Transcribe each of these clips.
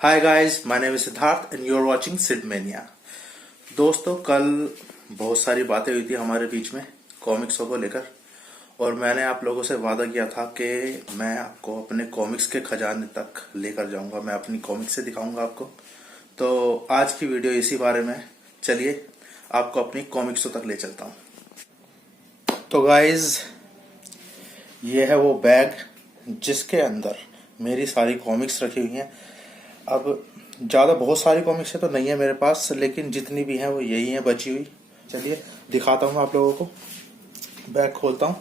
Hi guys, my name is Siddharth and you are watching Sid mania. दोस्तों, कल बहुत सारी बातें हुई थी हमारे बीच में कॉमिक्सों को लेकर, और मैंने आप लोगों से वादा किया था कि मैं आपको अपने कॉमिक्स के खजाने तक लेकर जाऊंगा, मैं अपनी कॉमिक्स से दिखाऊंगा आपको। तो आज की वीडियो इसी बारे में। चलिए आपको अपनी कॉमिक्सों तक ले चलता हूं। तो गाइस, ये है वो बैग जिसके अंदर मेरी सारी कॉमिक्स रखी हुई हैं। अब ज़्यादा बहुत सारी कॉमिक्स तो नहीं है मेरे पास, लेकिन जितनी भी हैं वो यही हैं बची हुई। चलिए दिखाता हूँ आप लोगों को। बैग खोलता हूँ,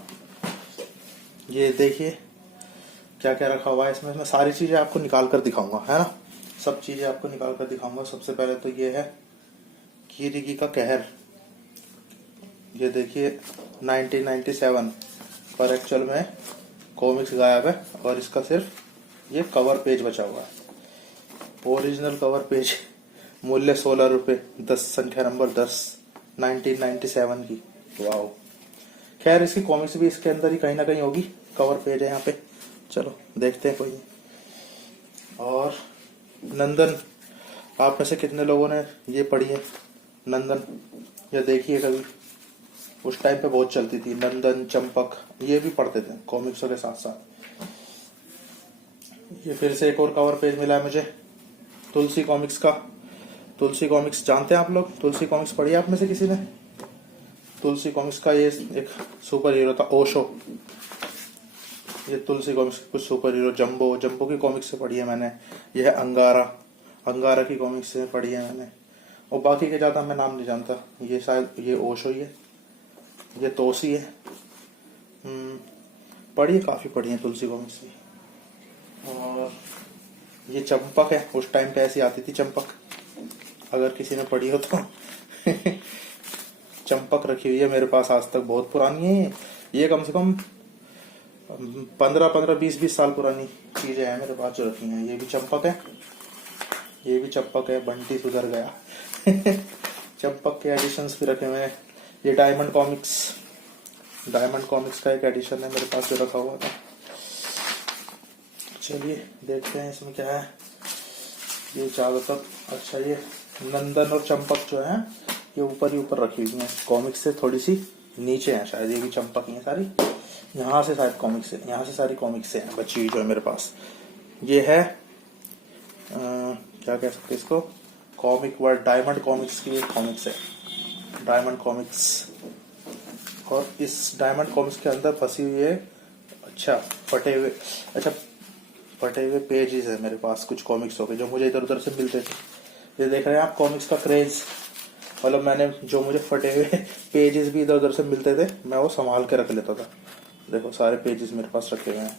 ये देखिए क्या क्या रखा हुआ है इसमें। मैं सारी चीज़ें आपको निकाल कर दिखाऊंगा, है ना। सब चीज़ें आपको निकाल कर दिखाऊंगा। सबसे पहले तो ये है कीरिगी का कहर। ये देखिए 1997 पर एक्चुअल में कॉमिक्स गायब है और इसका सिर्फ ये कवर पेज बचा हुआ है। ओरिजिनल कवर पेज, मूल्य 16 रुपये, 10 संख्या नंबर 10, 1997 की। वाओ। खैर इसकी कॉमिक्स भी इसके अंदर ही कहीं ना कहीं होगी। कवर पेज है यहाँ पे, चलो देखते हैं कोई नहीं। और नंदन, आप में से कितने लोगों ने ये पढ़ी है नंदन? ये देखिए, कभी उस टाइम पे बहुत चलती थी नंदन, चंपक, ये भी पढ़ते थे कॉमिक्सों के साथ साथ। ये फिर से एक और कवर पेज मिला है मुझे तुलसी कॉमिक्स का। तुलसी कॉमिक्स जानते हैं आप लोग? तुलसी कॉमिक्स पढ़ी है आप में से किसी ने? तुलसी कॉमिक्स का ये एक सुपर हीरो था, ओशो। ये तुलसी कॉमिक्स कुछ सुपर हीरो, जंबो, जंबो की कॉमिक्स से पढ़ी है मैंने। ये है अंगारा, अंगारा की कॉमिक्स से पढ़ी है मैंने। और बाकी के ज़्यादा मैं नाम नहीं जानता। ये शायद ये ओशो ही है, ये तोसी है। पढ़ी है, काफ़ी पढ़ी है तुलसी कॉमिक्स की। और ये चंपक है, उस टाइम पे ऐसी आती थी चंपक, अगर किसी ने पढ़ी हो तो। चंपक रखी हुई है मेरे पास आज तक, बहुत पुरानी है ये कम से कम 15-20 साल पुरानी चीजें हैं मेरे पास जो रखी हैं। ये भी चंपक है, ये भी चंपक है, बंटी सुधर गया। चंपक के एडिशंस भी रखे हुए हैं। ये डायमंड कॉमिक्स, डायमंड कॉमिक्स का एक एडिशन है मेरे पास जो रखा हुआ था। चलिए देखते हैं इसमें क्या है। ये ज्यादातर, अच्छा ये नंदन और चंपक जो है ये ऊपर ही ऊपर रखी हुई है, कॉमिक्स से थोड़ी सी नीचे है शायद। ये भी चंपक ही है सारी, यहाँ से शायद कॉमिक्स है, यहाँ से सारी कॉमिक्स से है बची हुई जो है मेरे पास। ये है क्या कह सकते हैं इसको, कॉमिक वर्ल्ड डायमंड कॉमिक्स की एक कॉमिक्स है, डायमंड कॉमिक्स। और इस डायमंड कॉमिक्स के अंदर फंसी हुई है, अच्छा फटे हुए, अच्छा फटे हुए पेजेस है मेरे पास कुछ कॉमिक्स हो गए जो मुझे इधर उधर से मिलते थे। ये देख रहे हैं आप कॉमिक्स का क्रेज, मतलब मैंने जो मुझे फटे हुए पेजेस भी इधर उधर से मिलते थे मैं वो संभाल के रख लेता था। देखो सारे पेजेस मेरे पास रखे हुए हैं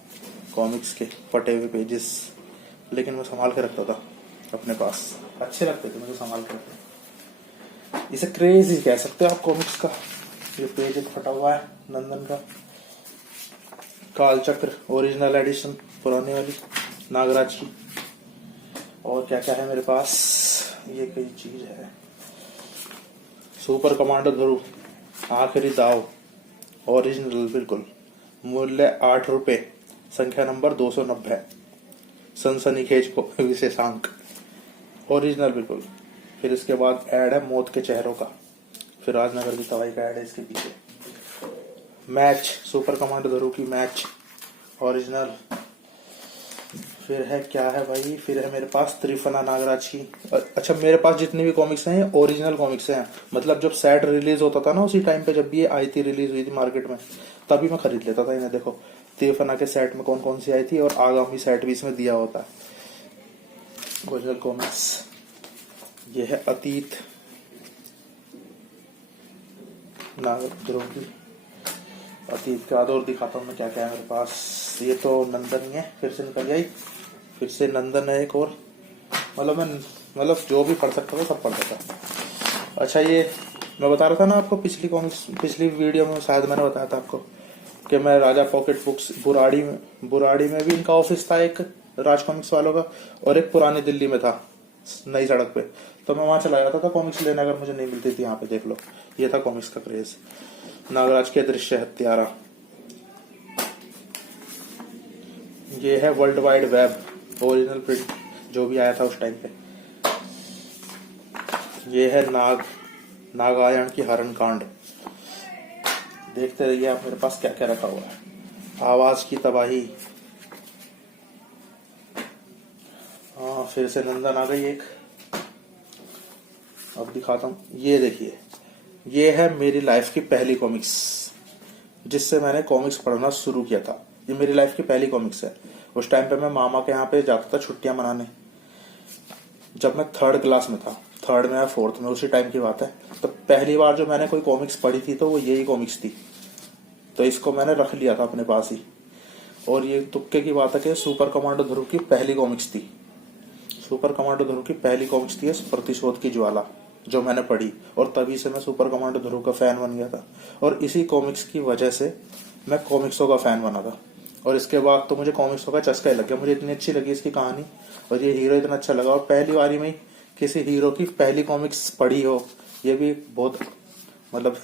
कॉमिक्स के, फटे हुए पेजेस, लेकिन मैं संभाल के रखता था अपने पास, अच्छे लगते थे मुझे संभाल के रखते। इसे क्रेज ही कह सकते हो आप कॉमिक्स का। ये पेज फटा हुआ है नंदन का, कालचक्र ओरिजिनल एडिशन पुरानी वाली नागराज की। और क्या क्या है मेरे पास, ये कई चीज है। सुपर कमांडो ध्रुव आखिरी दाव, ओरिजिनल बिल्कुल, मूल्य 8 रुपये, संख्या नंबर 290, सनसनीखेज को विशेषांक, ओरिजिनल बिल्कुल। फिर इसके बाद ऐड है मौत के चेहरों का, फिर राजनगर की तबाही का ऐड है इसके पीछे। मैच, सुपर कमांडो ध्रुव की मैच ओरिजिनल। फिर है क्या है भाई, फिर है मेरे पास त्रिफला नागराज की। अच्छा मेरे पास जितनी भी कॉमिक्स हैं ओरिजिनल कॉमिक्स हैं, मतलब जब सेट रिलीज होता था ना उसी टाइम पे, जब भी ये आई थी, रिलीज हुई थी मार्केट में, तभी मैं खरीद लेता था इन्हें। देखो त्रिफला के सेट में कौन कौन सी आई थी और आगामी सेट भी इसमें दिया होता है ओरिजिनल कॉमिक्स। ये है अतीत नागराज की, अतीत के बाद और दिखाता हूँ मैं क्या क्या है मेरे पास। ये तो नंदन ही है, फिर से निकल आई, फिर से नंदन है एक और, मतलब जो भी पढ़ सकता था सब पढ़ता था। अच्छा ये मैं बता रहा था ना आपको पिछली कॉमिक्स, पिछली वीडियो में शायद मैंने बताया था आपको कि मैं राजा पॉकेट बुक्स बुराड़ी में भी इनका ऑफिस था, एक राज कॉमिक्स वालों का, और एक पुरानी दिल्ली में था नई सड़क पे। तो मैं वहां चला जाता था कॉमिक्स लेने अगर मुझे नहीं मिलती थी यहाँ पे। देख लो ये था कॉमिक्स का क्रेज। नागराज के दृश्य हत्यारा, ये है world wide web original print, जो भी आया था उस टाइम पे। ये है नागायण की हरण कांड। देखते रहिए आप, मेरे पास क्या क्या रखा हुआ है। आवाज की तबाही। हाँ, फिर से नंदन आ गई एक। अब दिखाता हूँ, ये देखिए, ये है मेरी लाइफ की पहली कॉमिक्स जिससे मैंने कॉमिक्स पढ़ना शुरू किया था। ये मेरी लाइफ की पहली कॉमिक्स है। उस टाइम पे मैं मामा के यहाँ पे जाता था छुट्टियां मनाने, जब मैं 3rd क्लास में था, 3rd में या 4th में, उसी टाइम की बात है। तो पहली बार जो मैंने कोई कॉमिक्स पढ़ी थी तो वो यही कॉमिक्स थी, तो इसको मैंने रख लिया था अपने पास ही। और ये तुक्के की बात है कि सुपर कमांडो ध्रुव की पहली कॉमिक्स थी। सुपर कमांडो ध्रुव की पहली कॉमिक्स थी प्रतिशोध की ज्वाला, जो मैंने पढ़ी, और तभी से मैं सुपर कमांडो ध्रुव का फैन बन गया था। और इसी कॉमिक्स की वजह से मैं कॉमिक्सों का फैन बना था। और इसके बाद तो मुझे कॉमिक्सों का चस्का ही लग गया। मुझे इतनी अच्छी लगी इसकी कहानी, और ये हीरो इतना अच्छा लगा। और पहली बारी में किसी हीरो की पहली कॉमिक्स पढ़ी हो, ये भी बहुत मतलब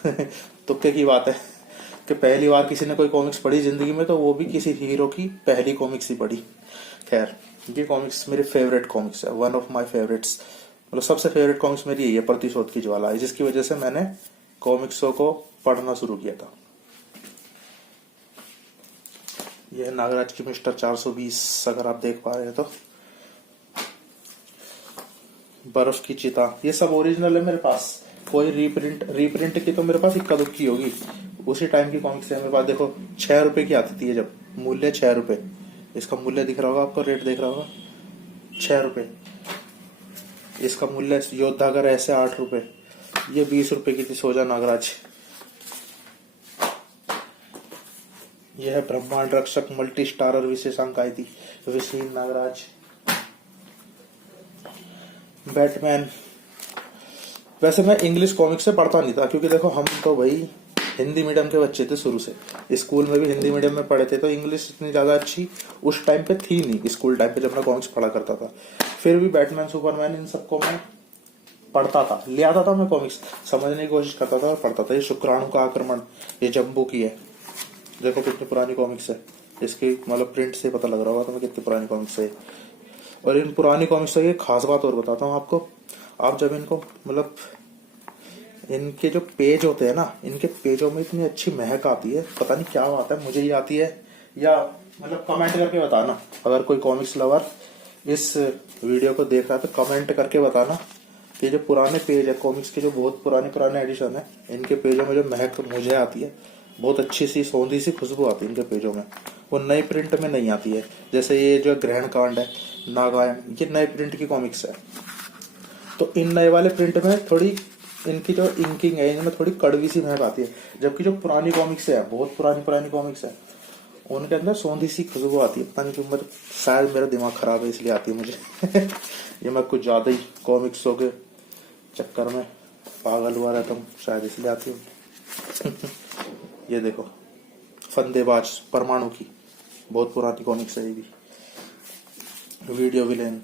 तुक्के की बात है कि पहली बार किसी ने कोई कॉमिक्स पढ़ी जिंदगी में, तो वो भी किसी हीरो की पहली कॉमिक्स ही पढ़ी। खैर, ये कॉमिक्स मेरी फेवरेट कॉमिक्स है, वन ऑफ माय फेवरेट्स। मतलब सबसे फेवरेट कॉमिक्स मेरी यही है, प्रतिशोध की ज्वाला, जिसकी वजह से मैंने कॉमिक्सों को पढ़ना शुरू किया था। यह है नागराज की मिस्टर 420, अगर आप देख पा रहे हैं तो। बर्फ की चिता, ये सब ओरिजिनल है मेरे पास। कोई रीप्रिंट की तो मेरे पास इक्का दुक्की होगी। उसी टाइम की कॉमिक्स है मेरे पास। देखो, 6 रुपए की आती थी ये, जब मूल्य 6 रुपए। इसका मूल्य दिख रहा होगा आपको, रेट दिख रहा होगा, 6 रुपए। इसका मूल्य योद्धा का ऐसे 8 रुपए। ये 20 रुपए की थी सोजा नागराज। यह है ब्रह्मांड रक्षक मल्टी स्टारर विशेषांक आई थी, विशीन नागराज। बैटमैन। वैसे मैं इंग्लिश कॉमिक्स से पढ़ता नहीं था, क्योंकि देखो हम तो भाई हिंदी मीडियम के बच्चे थे शुरू से। स्कूल में भी हिंदी मीडियम में पढ़े थे, तो इंग्लिश इतनी ज्यादा अच्छी उस टाइम पे थी नहीं, स्कूल टाइम पे जब मैं कॉमिक्स पढ़ा करता था। फिर भी बैटमैन, सुपरमैन, इन सबको मैं पढ़ता था, ले आता था मैं कॉमिक्स, समझने की कोशिश करता था और पढ़ता था। ये शुक्राणु का आक्रमण, ये जम्बू की है। देखो कितनी पुरानी कॉमिक्स है। इसकी मतलब प्रिंट से पता लग रहा होगा तुम्हें कितनी पुरानी कॉमिक्स है। और इन पुरानी कॉमिक्स की एक खास बात और बताता हूँ आपको। आप जब इनको मतलब इनके जो पेज होते हैं ना, इनके पेजों में इतनी अच्छी महक आती है, पता नहीं क्या बात है, मुझे ही आती है। या मतलब कमेंट करके बताना, अगर कोई कॉमिक्स लवर इस वीडियो को देख रहा है तो कमेंट करके बताना कि जो पुराने पेज है कॉमिक्स के, जो बहुत पुराने एडिशन है, इनके पेजों में जो महक मुझे आती है, बहुत अच्छी सी सौंधी सी खुशबू आती है इनके पेजों में। वो नई प्रिंट में नहीं आती है। जैसे ये जो ग्रहण कांड है, नागायण, ये नए प्रिंट की कॉमिक्स है, तो इन नए वाले प्रिंट में थोड़ी इनकी जो इंकिंग है, इनमें थोड़ी कड़वी सी महक आती है। जबकि जो पुरानी कॉमिक्स है, बहुत पुरानी कॉमिक्स है, उनके अंदर सौंधी सी खुशबू आती है। पता नहीं क्यों, मतलब शायद मेरा दिमाग खराब है इसलिए आती है मुझे। ये मैं कुछ ज्यादा ही कॉमिक्सों के चक्कर में पागल हुआ रहता हूँ, शायद इसलिए आती हूँ। ये देखो, फंदेबाज परमाणु की, बहुत पुरानी कॉमिक्स है ये भी। वीडियो विलेन,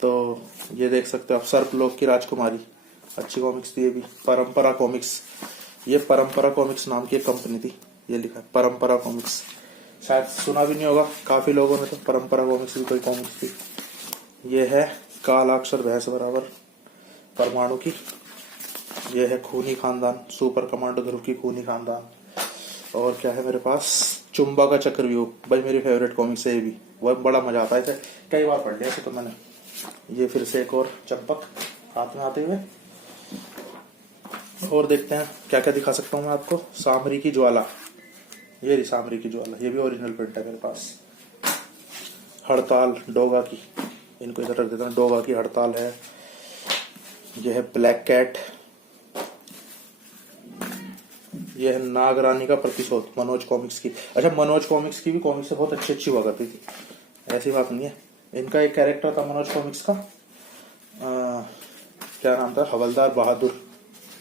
तो ये देख सकते हो आप, सर्पलोक की राजकुमारी, अच्छी कॉमिक्स थी ये भी। परंपरा कॉमिक्स, ये परंपरा कॉमिक्स नाम की एक कंपनी थी, ये लिखा है परंपरा कॉमिक्स। शायद सुना भी नहीं होगा काफी लोगों ने, तो परंपरा कॉमिक्स भी कोई कॉमिक्स थी। ये है कालाक्षर भैंस बराबर, परमाणु की। ये है खूनी खानदान, सुपर कमांडो ध्रुव की खूनी खानदान। और क्या है मेरे पास, चुंबा का चक्रव्यूह, भाई मेरी फेवरेट कॉमिक्स है ये भी, वह बड़ा मजा आता है, कई बार पढ़ लिया तो मैंने। ये फिर से एक और चंपक हाथ में आते हुए। और देखते हैं क्या क्या दिखा सकता हूँ मैं आपको। सामरी की ज्वाला, ये रही सामरी की ज्वाला, ये भी ओरिजिनल प्रिंट है मेरे पास। हड़ताल डोगा की, इनको इधर रख देता हूँ, डोगा की हड़ताल है। यह है ब्लैक कैट। यह है नागरानी का प्रतिशोध, मनोज कॉमिक्स की। अच्छा, मनोज कॉमिक्स की भी कॉमिक्स बहुत अच्छी हुआ करती थी, ऐसी बात नहीं है। इनका एक कैरेक्टर था मनोज कॉमिक्स का, क्या नाम था, हवलदार बहादुर।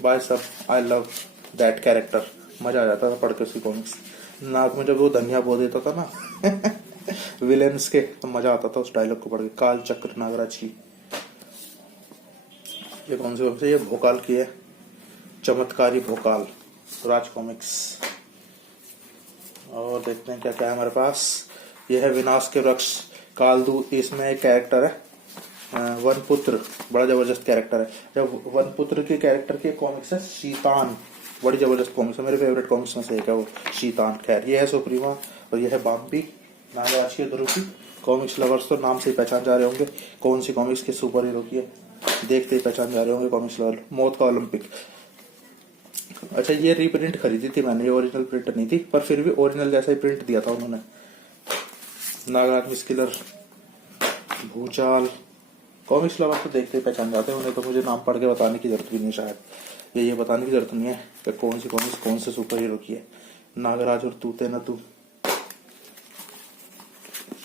बाय सब, आई लव दैट कैरेक्टर। मजा आ जाता था पढ़ के उसकी कॉमिक्स। नाक में जब वो धनिया बो देता था ना विलेन्स के, तो मजा आता था उस डायलॉग को पढ़ के। काल चक्र नागराज की। ये कौन सी, ये भोकाल की है, चमत्कारी भोकाल, राज कॉमिक्स। और देखते हैं क्या क्या है हमारे पास। ये है विनाश के वृक्ष, कालदू इसमें एक कैरेक्टर है, वनपुत्र, बड़ा जबरदस्त कैरेक्टर है। जब वनपुत्र के कैरेक्टर के कॉमिक्स है शीतान, बड़ी जबरदस्त कॉमिक्स है, मेरे फेवरेट कॉमिक्स में से एक है वो शीतान। खैर ये है सुप्रीमा और ये है बाम्पी, नागराज की ध्रुव की। कॉमिक्स लवर्स तो नाम से ही पहचान जा रहे होंगे कौन सी कॉमिक्स के सुपर हीरो की है, देखते ही पहचान जा रहे होंगे कॉमिक्स लवर। मौत का ओलंपिक। अच्छा ये रीप्रिंट खरीदी थी मैंने, ये ओरिजिनल प्रिंट नहीं थी, पर फिर भी ओरिजिनल जैसा ही प्रिंट दिया था उन्होंने। नागराज मिस्किलर, भूचाल। कॉमिक्स लवर तो देखते ही पहचान जाते हैं उन्हें, तो मुझे नाम पढ़ के बताने की जरूरत भी नहीं शायद, ये बताने की जरूरत नहीं है कि कौन सी कॉमिक्स कौन से सुपर हीरो की है। नागराज और तूते न तू,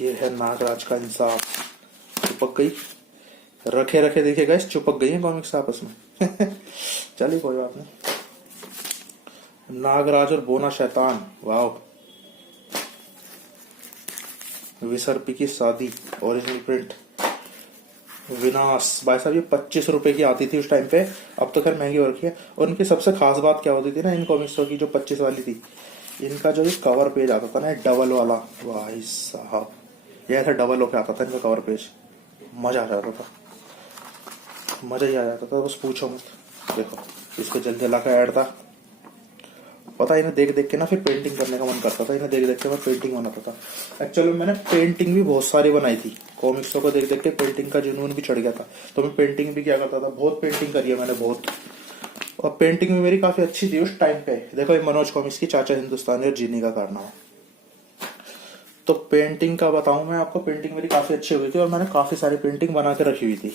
ये है नागराज का इंसाफ। चिपक गई, रखे रखे देखे गए चिपक गई है कॉमिक्स आपस में। चलिए कोई बात नहीं। नागराज और बोना शैतान, वाह। विसर्पी की शादी, ओरिजिनल प्रिंट। विनाश, भाई साहब ये 25 रुपए की आती थी उस टाइम पे, अब तो खैर महंगी हो रखी है। और इनकी सबसे खास बात क्या होती थी ना इन कॉमिक्सों की जो 25 वाली थी, इनका जो कवर पेज आता था ना डबल वाला, भाई साहब ये ऐसा डबल होके आता था इनका कवर पेज, मजा आ जाता था, मजा ही आ जाता था, बस पूछो मत। देखो इसको जलजला का ऐड था, पता है इन्हें देख देख के ना फिर पेंटिंग करने का मन करता था, इन्हें देख देख के मैं पेंटिंग बनाता था। एक्चुअली मैंने पेंटिंग भी बहुत सारी बनाई थी, कॉमिक्सों को देख देख के पेंटिंग का जुनून भी चढ़ गया था, तो मैं पेंटिंग भी क्या करता था, बहुत पेंटिंग करी है मैंने बहुत, और पेंटिंग भी मेरी काफी अच्छी थी उस टाइम पे। देखो ये मनोज कॉमिक्स की चाचा हिंदुस्तानी और जीनी का कारनामा। तो पेंटिंग का बताऊं मैं आपको, पेंटिंग मेरी काफी अच्छी हुई थी और मैंने काफी सारी पेंटिंग बना के रखी हुई थी।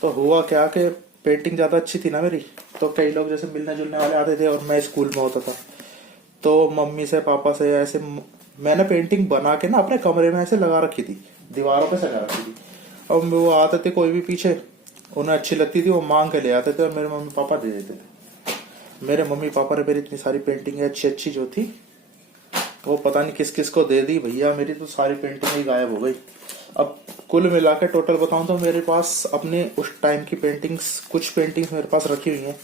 तो हुआ क्या कि पेंटिंग ज्यादा अच्छी थी ना मेरी, तो कई लोग जैसे मिलने जुलने वाले आते थे और मैं स्कूल में होता था, तो मम्मी से पापा से ऐसे मैंने पेंटिंग बना के ना अपने कमरे में ऐसे लगा रखी थी, दीवारों पे सजा रखी थी। और वो आते थे कोई भी पीछे, उन्हें अच्छी लगती थी, वो मांग के ले आते थे और मेरे मम्मी पापा दे देते थे। मेरे मम्मी पापा ने मेरी इतनी सारी पेंटिंग अच्छी अच्छी जो थी वो पता नहीं किस किस को दे दी भैया, मेरी तो सारी पेंटिंग ही गायब हो गई। अब कुल मिला के टोटल बताऊं तो मेरे पास अपने उस टाइम की पेंटिंग्स, कुछ पेंटिंग्स मेरे पास रखी हुई हैं,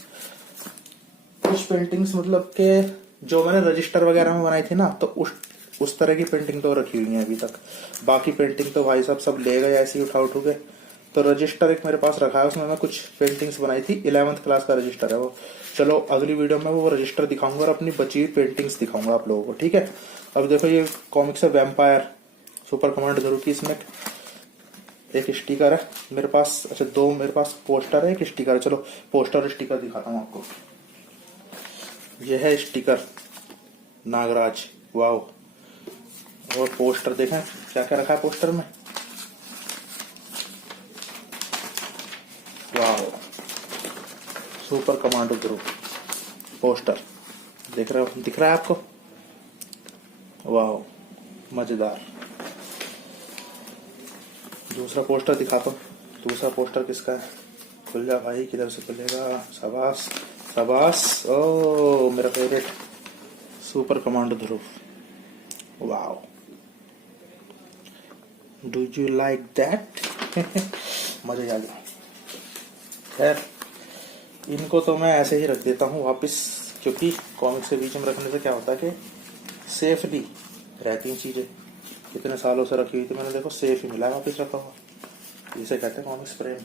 कुछ पेंटिंग्स मतलब के जो मैंने रजिस्टर वगैरह में बनाई थी ना, तो उस तरह की पेंटिंग तो रखी हुई है अभी तक। बाकी पेंटिंग तो भाई साहब सब ले गए ऐसे ही उठा उठू के। तो रजिस्टर एक मेरे पास रखा है, उसमें मैं कुछ पेंटिंग्स बनाई थी, 11th क्लास का रजिस्टर है वो। चलो अगली वीडियो में वो रजिस्टर दिखाऊंगा और अपनी बची हुई पेंटिंग्स दिखाऊंगा आप लोगों को, ठीक है। अब देखो ये कॉमिक्स है वैम्पायर सुपर कमांडर ध्रुव की, इसमें एक स्टिकर है मेरे पास, अच्छा दो मेरे पास पोस्टर है, एक स्टिकर है। चलो पोस्टर और स्टिकर दिखाता हूँ आपको। यह है स्टिकर नागराज, वाओ। और पोस्टर देखें क्या क्या रखा है पोस्टर में, वाओ, सुपर कमांडो ध्रुव पोस्टर दिख रहा है आपको, वाओ मजेदार। दूसरा पोस्टर दिखाता हूँ, दूसरा पोस्टर किसका है, खुल जा भाई, किधर से खुलेगा, शाबाश शाबाश, ओ मेरा favourite super commando Dhruv, wow, do you like that. मजे आ गया। खैर इनको तो मैं ऐसे ही रख देता हूँ वापस, क्योंकि कॉमिक्स के बीच में रखने से क्या होता है कि सेफली रहती हैं चीजें। कितने सालों से रखी हुई थी मैंने, देखो सेफ ही मिला है वापस रखा हुआ, इसे कहते हैं कॉमिक्स प्रेम।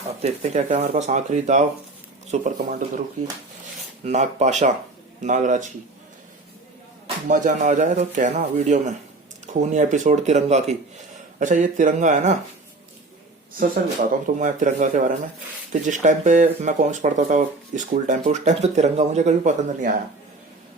अब देखते हैं क्या क्या हमारे पास। आखिरी दाव सुपर कमांडो ध्रुव की, नागपाशा नागराज की। मजा ना आ जाए तो कहना वीडियो में, खूनी एपिसोड तिरंगा की। अच्छा ये तिरंगा है ना, सच बताता हूँ तो मैं तिरंगा के बारे में, कि जिस टाइम पे मैं कॉमिक्स पढ़ता था स्कूल टाइम पे, उस टाइम पे तिरंगा मुझे कभी पसंद नहीं आया,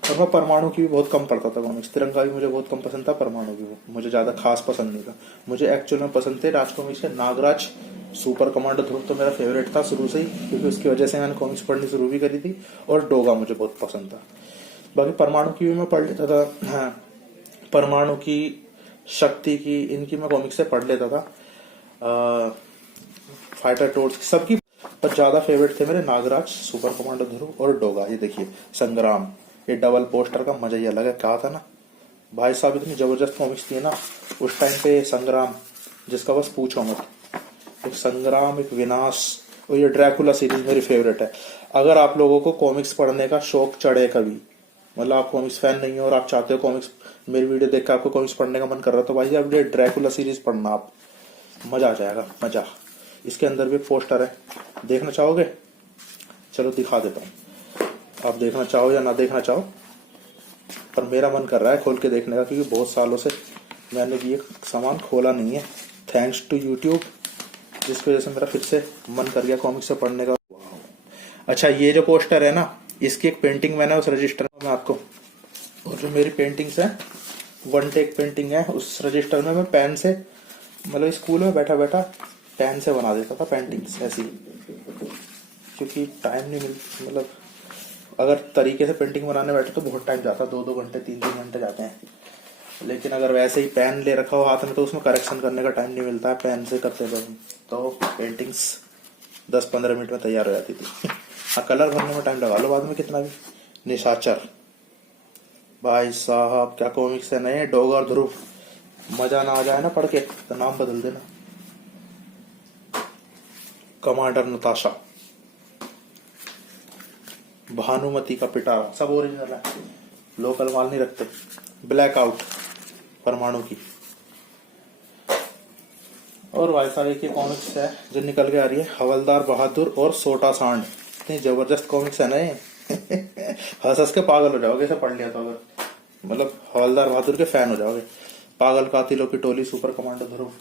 और मैं परमाणु की भी बहुत कम पढ़ता था कॉमिक्स। तिरंगा भी मुझे बहुत कम पसंद था, परमाणु भी मुझे ज्यादा खास पसंद नहीं था। मुझे एक्चुअल में पसंद थे राज कॉमिक्स के नागराज, सुपर कमांडो ध्रुव तो मेरा फेवरेट था शुरू से ही, क्योंकि उसकी वजह से मैंने कॉमिक्स पढ़नी शुरू भी करी थी, और डोगा मुझे बहुत पसंद था। बाकी परमाणु की भी मैं पढ़ लेता था, हाँ परमाणु की, शक्ति की, इनकी मैं कॉमिक्स से पढ़ लेता था, फाइटर टोर्च सबकी, पर ज्यादा फेवरेट थे मेरे नागराज, सुपर कमांडो ध्रुव और डोगा। ये देखिए संग्राम, ये डबल पोस्टर का मजा ही अलग है, कहा था ना भाई साहब, इतनी जबरदस्त कॉमिक्स थी ना उस टाइम पे। संग्राम जिसका बस पूछो मत, एक संग्राम, एक विनाश, और ये ड्रैकुला सीरीज मेरी फेवरेट है। अगर आप लोगों को कॉमिक्स पढ़ने का शौक चढ़े कभी, मतलब आप कॉमिक्स फैन नहीं हो और आप चाहते हो कॉमिक्स, मेरी वीडियो देख के आपको कॉमिक्स पढ़ने का मन कर रहा है, तो भाई आप ये ड्रैकुला सीरीज पढ़ना, आप मजा आ जाएगा, मजा। इसके अंदर भी पोस्टर है, देखना चाहोगे? चलो दिखा देता हूँ, आप देखना चाहो या ना देखना चाहो, पर मेरा मन कर रहा है खोल के देखने का, क्योंकि बहुत सालों से मैंने भी ये सामान खोला नहीं है, थैंक्स टू यूट्यूब, जिसकी वजह से मेरा फिर से मन कर गया कॉमिक्स से पढ़ने का। अच्छा, ये जो पोस्टर है ना, इसकी एक पेंटिंग मैंने उस रजिस्टर में आपको, और जो मेरी पेंटिंग्स है, वन टेक पेंटिंग है, उस रजिस्टर में मैं पेन से, मतलब स्कूल में बैठा बैठा पेन से बना देता था पेंटिंग्स ऐसी, क्योंकि टाइम नहीं मिल, मतलब अगर तरीके से पेंटिंग बनाने बैठे तो बहुत टाइम जाता, 2-2 घंटे 3-3 घंटे जाते हैं, लेकिन अगर वैसे ही पेन ले रखा हो हाथ में तो उसमें करेक्शन करने का टाइम नहीं मिलता है, पेन से करते तो पेंटिंग्स 10-15 मिनट में तैयार हो जाती थी। हाँ, कलर भरने में टाइम लगा लो बाद में कितना भी। निशाचर, भाई साहब क्या कॉमिक्स है नए, डॉग और ध्रुव, मजा ना आ जाए ना पढ़ के तो नाम बदल देना। कमांडर नताशा, भानुमति का पिटारा, सब ओरिजिनल है, लोकल माल नहीं रखते। ब्लैक आउट, परमाणु की। और भाई साहब एक कॉमिक्स है जो निकल के आ रही है, हवलदार बहादुर और सोटा सांड, इतनी जबरदस्त कॉमिक्स है ना ये। हंस हंस के पागल हो जाओगे इसे पढ़ लिया तो, अगर मतलब हवलदार बहादुर के फैन हो जाओगे। पागल कातिलों की टोली, सुपर कमांडो ध्रुव।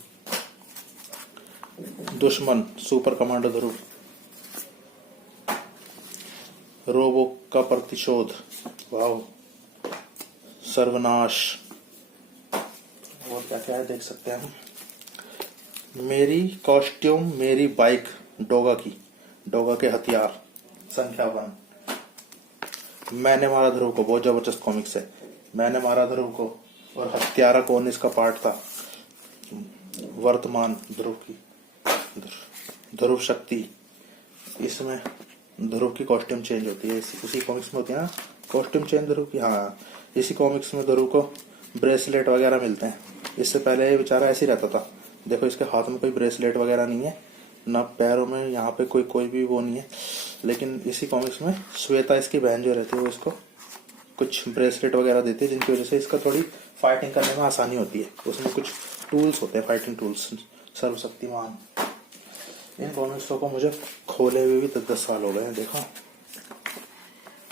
दुश्मन, सुपर कमांडो ध्रुव। रोबो का प्रतिशोध, वाह। सर्वनाश, और क्या क्या है देख सकते हैं हम। मेरी कॉस्ट्यूम मेरी बाइक, डोगा की, डोगा के हथियार, संख्या 1। मैंने मारा ध्रुव को, बहुत जबरदस्त कॉमिक्स है। मैंने मारा ध्रुव को, और हत्यारा कौन इसका पार्ट था। वर्तमान ध्रुव की, ध्रुव शक्ति, इसमें ध्रुव की कॉस्ट्यूम चेंज होती है, उसी कॉमिक्स में होती है ना कॉस्ट्यूम चेंज ध्रुव की। हाँ, इसी कॉमिक्स में ध्रुव को ब्रेसलेट वगैरह मिलते हैं, इससे पहले ये बेचारा ऐसे ही रहता था। देखो इसके हाथ में कोई ब्रेसलेट वगैरह नहीं है, ना पैरों में, यहाँ पे कोई भी वो नहीं है, लेकिन इसी कॉमिक्स में श्वेता इसकी बहन जो रहती है वो इसको कुछ ब्रेसलेट वगैरह देती है, जिनकी वजह से इसका थोड़ी फाइटिंग करने में आसानी होती है। उसमें कुछ टूल्स होते हैं, फाइटिंग टूल्स, सर्वशक्तिमान। इन कॉमिक्सों को मुझे खोले हुए भी 10-10 साल हो गए हैं, देखो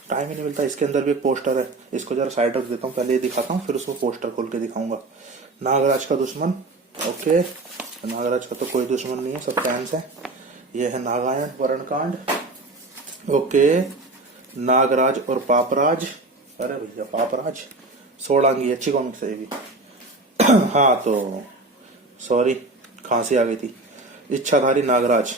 टाइम ही नहीं मिलता। इसके अंदर भी एक पोस्टर है, इसको जरा साइड रख देता हूँ, पहले ये दिखाता हूँ फिर उसको पोस्टर खोल के दिखाऊंगा। नागराज का दुश्मन, ओके, नागराज का तो कोई दुश्मन नहीं है, सब फैंस है। ये है नागायण वरणकांड, ओके। नागराज और पापराज, अरे भैया पापराज, सोलांगी, अच्छी कॉमिक्स है ये भी। हाँ तो सॉरी, खांसी आ गई थी। इच्छाधारी नागराज,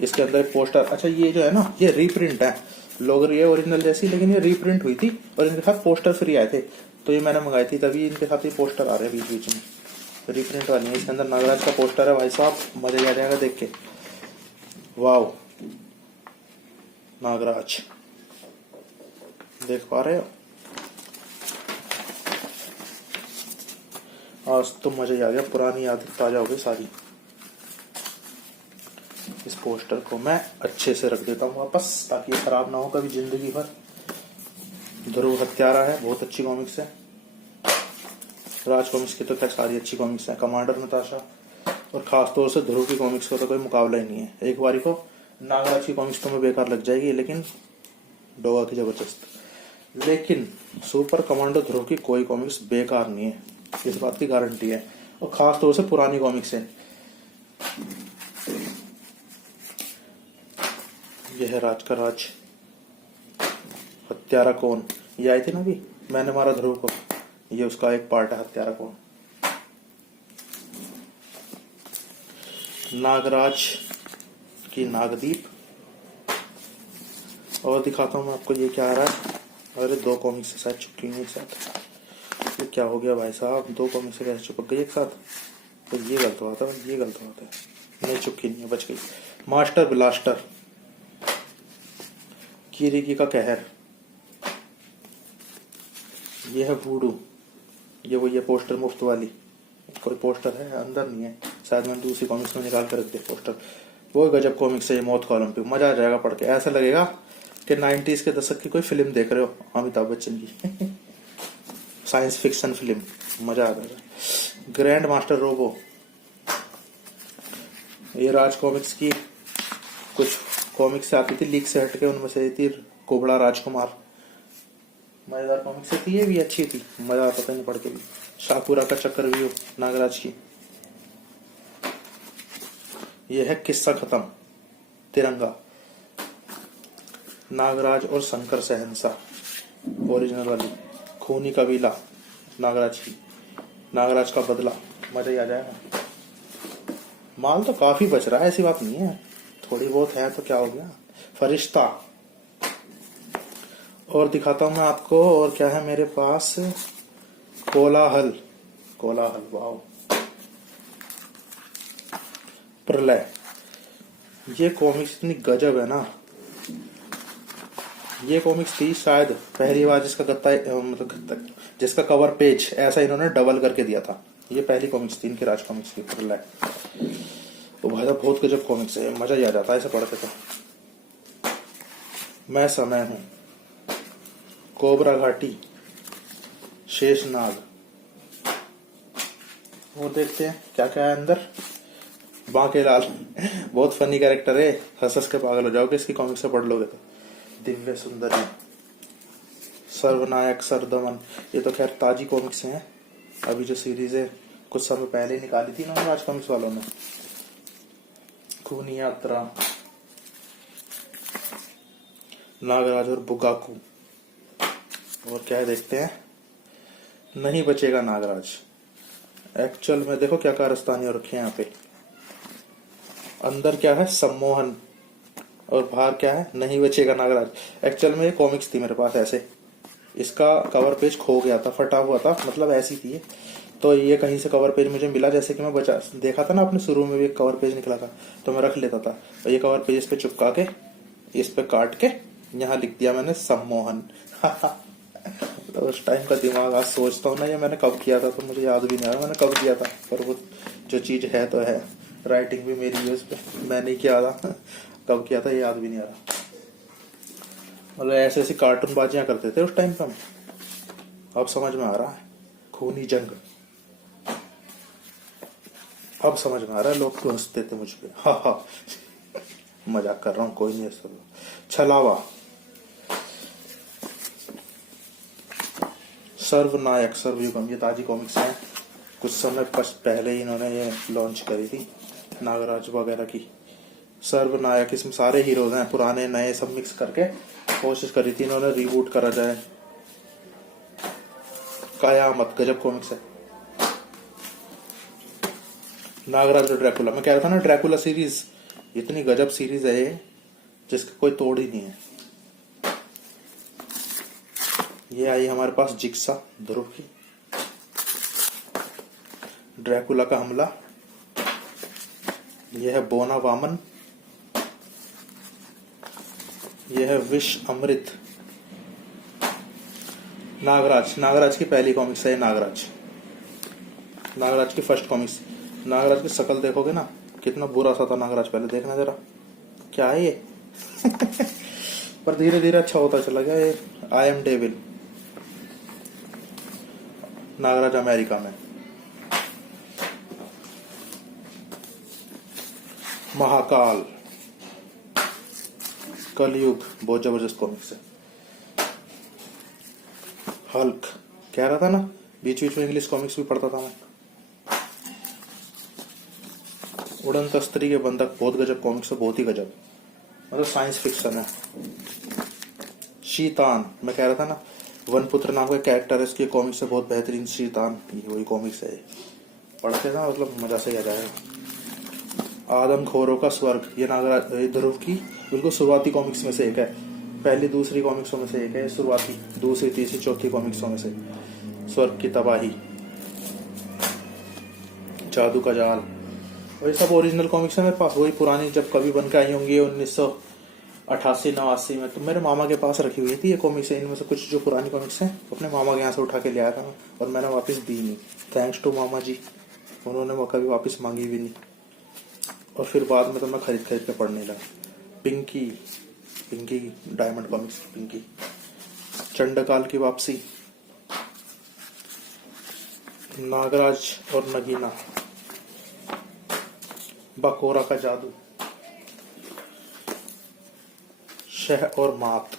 इसके अंदर एक पोस्टर। अच्छा ये जो है ना, ये रीप्रिंट है, लोग ये ओरिजिनल जैसी, लेकिन ये रीप्रिंट हुई थी और इनके साथ पोस्टर फ्री आए थे, तो ये मैंने मंगाई थी, तभी इनके साथ ये पोस्टर आ रहे हैं बीच बीच में, रीप्रिंट वाली है। इसके अंदर नागराज का पोस्टर है, भाई साहब मजा आ जाएगा देख के, वाव। नागराज देख पा रहे हो, आज तो मजा ही आ गया, पुरानी याद ताजा हो गई सारी। इस पोस्टर को मैं अच्छे से रख देता हूँ वापस, ताकि ये खराब ना हो कभी जिंदगी भर। ध्रुव हत्यारा है, बहुत अच्छी कॉमिक्स है। राज कॉमिक्स की तो क्या सारी अच्छी कॉमिक्स है। कमांडर नताशा, और खासतौर से ध्रुव की कॉमिक्स का तो कोई मुकाबला ही नहीं है। एक बारी को नागराज की कॉमिक्स तो में बेकार लग जाएगी, लेकिन डोगा की जबरदस्त। लेकिन सुपर कमांडो ध्रुव की कोई कॉमिक्स बेकार नहीं है, इस बात की गारंटी है, और खास तौर से पुरानी कॉमिक्स है। यह है राज का राज, हत्यारा कौन, ये आई थी ना भी, मैंने मारा ध्रुव को, ये उसका एक पार्ट है, हत्यारा कौन। नागराज की नागदीप, और दिखाता हूँ मैं आपको ये क्या आ रहा है। अरे 2 कॉमिक्स से शायद चिपकी नहीं एक साथ, ये क्या हो गया भाई साहब, 2 कॉमिक्स से कैसे चिपक गई एक साथ, तो ये गलत बात है, ये गलत बात है, नहीं चिपकी नहीं है, बच गई। मास्टर ब्लास्टर, किरीकी का कहर, ये है वूडू, ये पोस्टर मुफ्त वाली, कोई पोस्टर है अंदर नहीं है, शायद मैंने दूसरी कॉमिक्स में निकाल कर रख दिया पोस्टर। वो गजब कॉमिक्स है ये, मौत कॉलम पे, मजा आ जाएगा पढ़ के, ऐसा लगेगा कि 90s के दशक की कोई फिल्म देख रहे हो अमिताभ बच्चन की। साइंस फिक्शन फिल्म, मजा आ जाएगा। ग्रैंड मास्टर रोबो, ये राज कॉमिक्स की कुछ कॉमिक्स से आती थी, लीक से हटके उनमें से थी कोबड़ा राजकुमार, मजेदार कॉमिक्स थी, ये भी अच्छी थी, मजा आता था नहीं पढ़ के भी। शाकुरा का चक्रव्यूह नागराज की। यह है किस्सा खत्म तिरंगा, नागराज और शंकर शहंशाह ओरिजिनल वाली। खूनी कबीला नागराज की, नागराज का बदला, मजा ही आ जाएगा। माल तो काफी बच रहा है, ऐसी बात नहीं है, थोड़ी बहुत है तो क्या हो गया। फरिश्ता, और दिखाता हूं मैं आपको और क्या है मेरे पास। कोलाहल, कोलाहल वाओ। प्रलय, ये कॉमिक्स इतनी गजब है ना। ये कॉमिक्स थी शायद पहली बार जिसका गत्ता मतलब जिसका कवर पेज ऐसा इन्होंने डबल करके दिया था। ये पहली कॉमिक्स थी इनकी, राज कॉमिक्स की, प्रलय। तो भाई साहब बहुत गजब कॉमिक्स है, मजा ही आ जाता है ऐसे पढ़ते तो। मैं समय हूं, कोबरा घाटी, शेषनाग। वो देखते हैं क्या क्या है अंदर। बांकेलाल बहुत फनी कैरेक्टर है, हंस हंस के पागल हो जाओगे इसकी कॉमिक्स से पढ़ लोगे तो। दिव्य सुंदरी, सर्वनायक सरदमन, ये तो खैर ताजी कॉमिक्स हैं, अभी जो सीरीज है कुछ समय पहले ही निकाली थी ना राज कॉमिक्स वालों ने। खूनी यात्रा, नागराज और बुगाकू। और क्या है देखते हैं। नहीं बचेगा नागराज, एक्चुअल में देखो क्या कारस्तानी हो रखे हैं यहाँ पे। अंदर क्या है, सम्मोहन, और बाहर क्या है, नहीं बचेगा नागराज। एक्चुअल में ये कॉमिक्स थी मेरे पास ऐसे, इसका कवर पेज खो गया था, फटा हुआ था, मतलब ऐसी थी। तो ये कहीं से कवर पेज मुझे मिला, जैसे कि मैं बचा देखा था ना आपने शुरू में भी एक कवर पेज निकला था, तो मैं रख लेता था। और ये कवर पेज इस पे चिपका के, इस पे काट के यहाँ लिख दिया मैंने सम्मोहन। तो उस टाइम का दिमाग आज सोचता हूँ ना, ये मैंने कब किया था तो मुझे याद भी नहीं आ रहा मैंने कब किया था, पर वो जो चीज है तो है। राइटिंग भी मेरी है उस पे, मैंने किया था, कब किया था ये याद भी नहीं आ रहा। मतलब ऐसे ऐसी कार्टून बाजियां करते थे उस टाइम पे हम, अब समझ में आ रहा है। खूनी जंग, अब समझ में आ रहा है लोग क्यों हंसते थे मुझ पे। हा मजाक कर रहा हूँ, कोई नहीं है सब। छलावा, सर्वनायक सर्वयुगम, ये ताजी कॉमिक्स है, कुछ समय पहले ही इन्होंने ये लॉन्च करी थी नागराज वगैरह की। सर्वनायक, इसमें सारे हीरोज हैं, पुराने नए सब मिक्स करके कोशिश करी थी इन्होंने रीबूट करा जाए। कयामत, गजब कॉमिक्स है। नागराज और ड्रैकुला, मैं कह रहा था ना ड्रैकुला सीरीज इतनी गजब सीरीज है ये, जिसका कोई तोड़ ही नहीं है। ये आई हमारे पास जिक्सा ध्रुव की, ड्रैकुला का हमला। यह है बोना वामन, यह है विष अमृत। नागराज, नागराज की पहली कॉमिक्स है नागराज, नागराज की फर्स्ट कॉमिक्स। नागराज की शक्ल देखोगे ना कितना बुरा सा था नागराज पहले, देखना जरा क्या है ये। पर धीरे धीरे अच्छा होता चला गया ये। I am devil, Nagraj America में। महाकाल, कलयुग, बहुत जबरदस्त कॉमिक्स है। हल्क, कह रहा था ना बीच बीच में इंग्लिश कॉमिक्स भी पढ़ता था मैं। उड़न तस्तरी के बंधक, बहुत गजब कॉमिक्स है, बहुत ही गजब, मतलब साइंस फिक्शन है। शीतान, मैं कह रहा था ना वनपुत्र नाम का कैरेक्टर है इसकी कॉमिक्स से, बहुत बेहतरीन। शीतान, ये वही कॉमिक्स है, पढ़ते ना मतलब मजा से आ जाएगा। आदमखोरों का स्वर्ग, ये नागराज ध्रुव की बिल्कुल शुरुआती कॉमिक्स में से एक है, पहली दूसरी कॉमिक्सों में से एक है शुरुआती, दूसरी तीसरी चौथी कॉमिक्सों में से। स्वर्ग की तबाही, जादू का जाल, वही सब ओरिजिनल कॉमिक्स है मेरे पास, वही पुरानी जब कभी बन के आई होंगी 1988-89 में, तो मेरे मामा के पास रखी हुई थी ये कॉमिक्स। इनमें से कुछ जो पुरानी कॉमिक्स हैं अपने मामा के यहाँ से उठा के ले आया था मैं, और मैंने वापस दी नहीं, थैंक्स टू मामा जी, उन्होंने वो कभी वापस मांगी भी नहीं। और फिर बाद में तो मैं खरीद खरीद के पढ़ने लगा। पिंकी, पिंकी, डायमंड कॉमिक्स की पिंकी। चंडकाल की वापसी, नागराज और नगीना, बकोरा का जादू, शह और मात,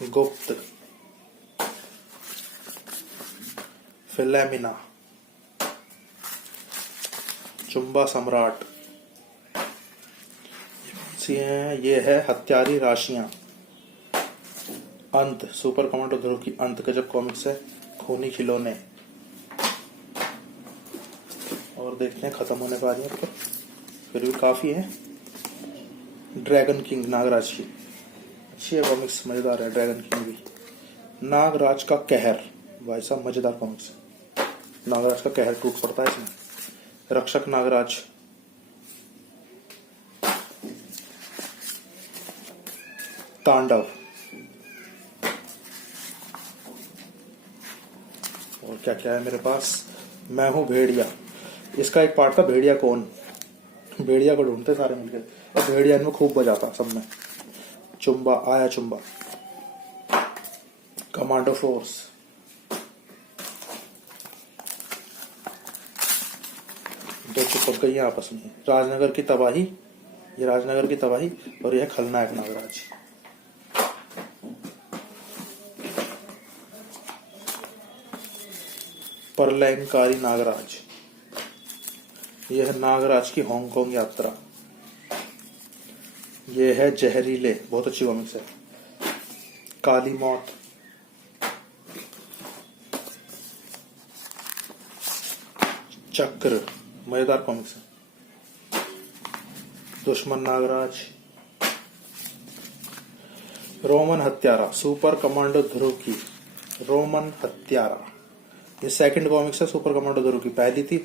गुप्त, फिलेमिना, चुंबा सम्राट। ये है हत्यारी राशियां, अंत, सुपर कमांडो ध्रुव की अंत गजब कॉमिक्स है, खूनी खिलौने। और देखते हैं खत्म होने वाली है, तो फिर भी काफी है। ड्रैगन किंग, नागराज की अच्छी है कॉमिक्स, मजेदार है ड्रैगन किंग भी। नागराज का कहर, भाई साहब मजेदार कॉमिक्स है। नागराज का कहर टूट पड़ता है इसमें। रक्षक नागराज, तांडव। और क्या क्या है मेरे पास, मैं हूं भेड़िया। इसका एक पार्ट था भेड़िया कौन, भेड़िया को ढूंढते सारे मिलकर, और भेड़िया इनमें खूब बजाता सब में। चुंबा आया, चुंबा, कमांडो फोर्स, दो चिपक गई आपस में। राजनगर की तबाही, ये राजनगर की तबाही, और यह खलनायक नागराज। प्रलयंकारी नागराज, यह नागराज की हांगकांग यात्रा। यह है जहरीले, बहुत अच्छी कॉमिक्स है। काली मौत, चक्र, मजेदार कॉमिक्स है। दुश्मन नागराज, रोमन हत्यारा, सुपर कमांडो ध्रुव की रोमन हत्यारा। ये सेकंड कॉमिक्स है सुपर कमांडो ध्रुव की। पहली थी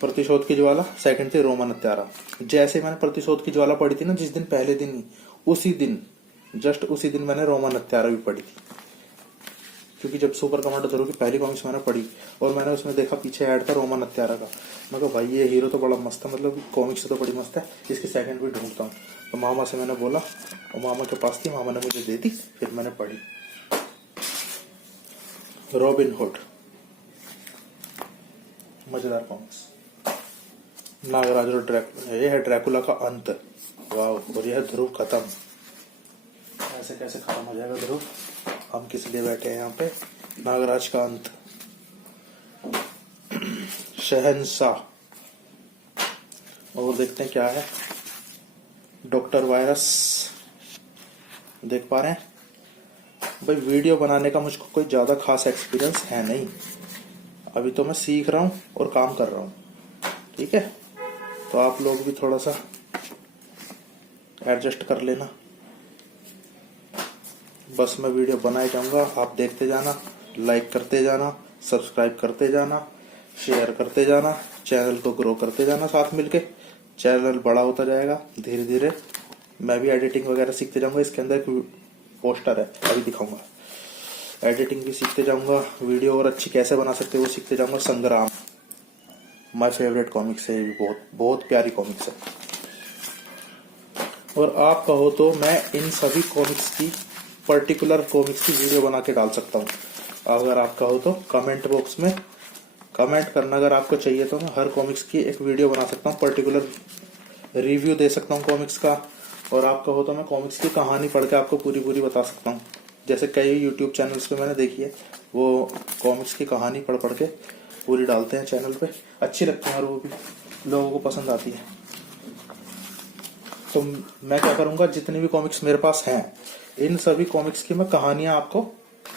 प्रतिशोध की ज्वाला, सेकंड थी रोमन हत्यारा। जैसे मैंने प्रतिशोध की ज्वाला पढ़ी थी ना जिस दिन, पहले दिन ही, उसी दिन, जस्ट उसी दिन मैंने रोमन हत्यारा भी पढ़ी थी। क्योंकि जब सुपर कमांडो ध्रुव की पहली कॉमिक्स मैंने पढ़ी और मैंने उसमें देखा पीछे ऐड था रोमन हत्यारा का, मैं कहा भाई ये हीरो तो बड़ा मस्त है, मतलब कॉमिक्स तो बड़ी मस्त है, इसकी सेकंड भी ढूंढता हूँ। तो मामा से मैंने बोला, और मामा के पास थी, मामा ने मुझे दे दी, फिर मैंने पढ़ी। रॉबिन हुड, मजेदार कॉमिक्स। नागराज और ये है ड्रैकुला का अंत, वाह। और यह है ध्रुव खत्म। ऐसे कैसे खत्म हो जाएगा ध्रुव, हम किस लिए बैठे हैं यहाँ पे। नागराज का अंत, शहंशाह। और देखते हैं क्या है, डॉक्टर वायरस। देख पा रहे हैं भाई, वीडियो बनाने का मुझको कोई ज्यादा खास एक्सपीरियंस है नहीं, अभी तो मैं सीख रहा हूँ और काम कर रहा हूँ, ठीक है। तो आप लोग भी थोड़ा सा एडजस्ट कर लेना। बस मैं वीडियो बनाए जाऊंगा, आप देखते जाना, लाइक करते जाना, सब्सक्राइब करते जाना, शेयर करते जाना, चैनल को ग्रो करते जाना। साथ मिलके चैनल बड़ा होता जाएगा धीरे धीरे। मैं भी एडिटिंग वगैरह सीखते जाऊंगा। इसके अंदर एक पोस्टर है, अभी दिखाऊंगा। एडिटिंग भी सीखते जाऊंगा, वीडियो और अच्छी कैसे बना सकते हैं वो सीखते जाऊंगा। संग्राम, माय फेवरेट कॉमिक्स है, ये भी बहुत बहुत प्यारी कॉमिक्स है। और आप कहो तो मैं इन सभी कॉमिक्स की, पर्टिकुलर कॉमिक्स की वीडियो बना के डाल सकता हूँ। अगर आप कहो तो कमेंट बॉक्स में कमेंट करना, अगर आपको चाहिए तो मैं हर कॉमिक्स की एक वीडियो बना सकता हूँ, पर्टिकुलर रिव्यू दे सकता हूँ कॉमिक्स का। और आप कहो तो मैं कॉमिक्स की कहानी पढ़ के आपको पूरी पूरी बता सकता हूँ। जैसे कई यूट्यूब चैनल्स पे मैंने देखी है, वो कॉमिक्स की कहानी पढ़ पढ़ के पूरी डालते हैं चैनल पे, अच्छी लगती है और वो भी लोगों को पसंद आती है। तो मैं क्या करूंगा, जितनी भी कॉमिक्स मेरे पास हैं, इन सभी कॉमिक्स की मैं कहानियां आपको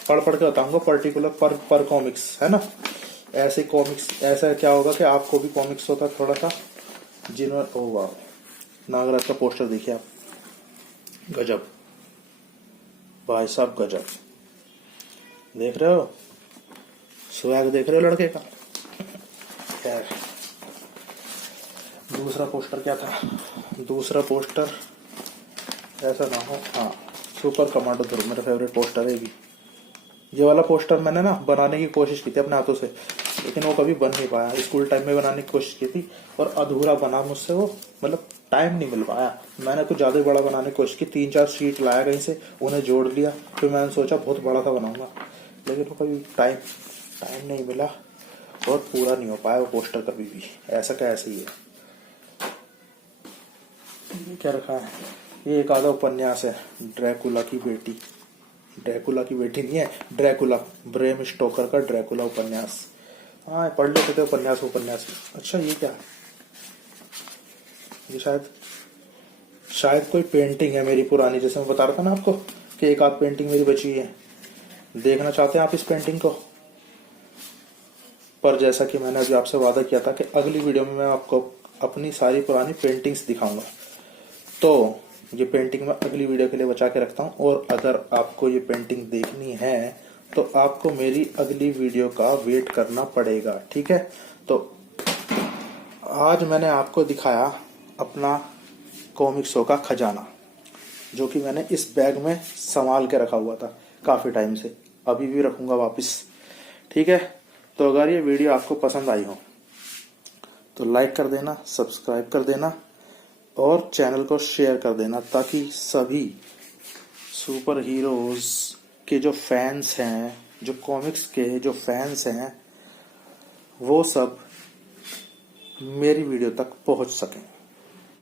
पढ़ पढ़ के बताऊंगा, पर्टिकुलर पर कॉमिक्स, है ना। ऐसे कॉमिक्स, ऐसा क्या होगा कि आपको भी कॉमिक्स होता थोड़ा सा, जिन्होंने, ओ वाह, नागराज का पोस्टर देखिए आप, गजब भाई साहब, गजब। देख रहे हो स्वैग, देख रहे हो लड़के का। खैर, दूसरा पोस्टर क्या था, दूसरा पोस्टर ऐसा ना हो, हाँ, सुपर कमांडो ध्रुव मेरा फेवरेट पोस्टर है भी। ये वाला पोस्टर मैंने ना बनाने की कोशिश की थी अपने हाथों से, लेकिन वो कभी बन नहीं पाया। स्कूल टाइम में बनाने की कोशिश की थी और अधूरा बना मुझसे वो, मतलब टाइम नहीं मिल पाया। मैंने कुछ ज्यादा बड़ा बनाने की कोशिश की, 3-4 शीट लाया कहीं से, उन्हें जोड़ लिया, फिर मैंने सोचा बहुत बड़ा सा बनाऊंगा, लेकिन वो कभी टाइम नहीं मिला और पूरा नहीं हो पाया वो पोस्टर कभी भी। ऐसा क्या ऐसे ही है। ये क्या रखा है, ये एक आधा उपन्यास है, ड्रैकुला की बेटी। ड्रैकुला की बेटी नहीं है, ड्रैकुला, ब्रेम स्टोकर का ड्रैकुला उपन्यास। हाँ पढ़ लेते थे उपन्यास। अच्छा ये क्या, ये शायद कोई पेंटिंग है मेरी पुरानी, जैसे मैं बता रहा था ना आपको कि एक आध पेंटिंग मेरी बची है। देखना चाहते हैं आप इस पेंटिंग को? पर जैसा कि मैंने अभी आपसे वादा किया था कि अगली वीडियो में मैं आपको अपनी सारी पुरानी पेंटिंग्स दिखाऊंगा, तो ये पेंटिंग मैं अगली वीडियो के लिए बचा के रखता हूँ। और अगर आपको ये पेंटिंग देखनी है तो आपको मेरी अगली वीडियो का वेट करना पड़ेगा, ठीक है? तो आज मैंने आपको दिखाया अपना कॉमिक्सों का खजाना, जो कि मैंने इस बैग में संभाल के रखा हुआ था काफी टाइम से, अभी भी रखूंगा वापस, ठीक है? तो अगर ये वीडियो आपको पसंद आई हो तो लाइक कर देना, सब्सक्राइब कर देना और चैनल को शेयर कर देना, ताकि सभी सुपर हीरोज के जो फैंस हैं, जो कॉमिक्स के जो फैंस हैं, वो सब मेरी वीडियो तक पहुंच सकें।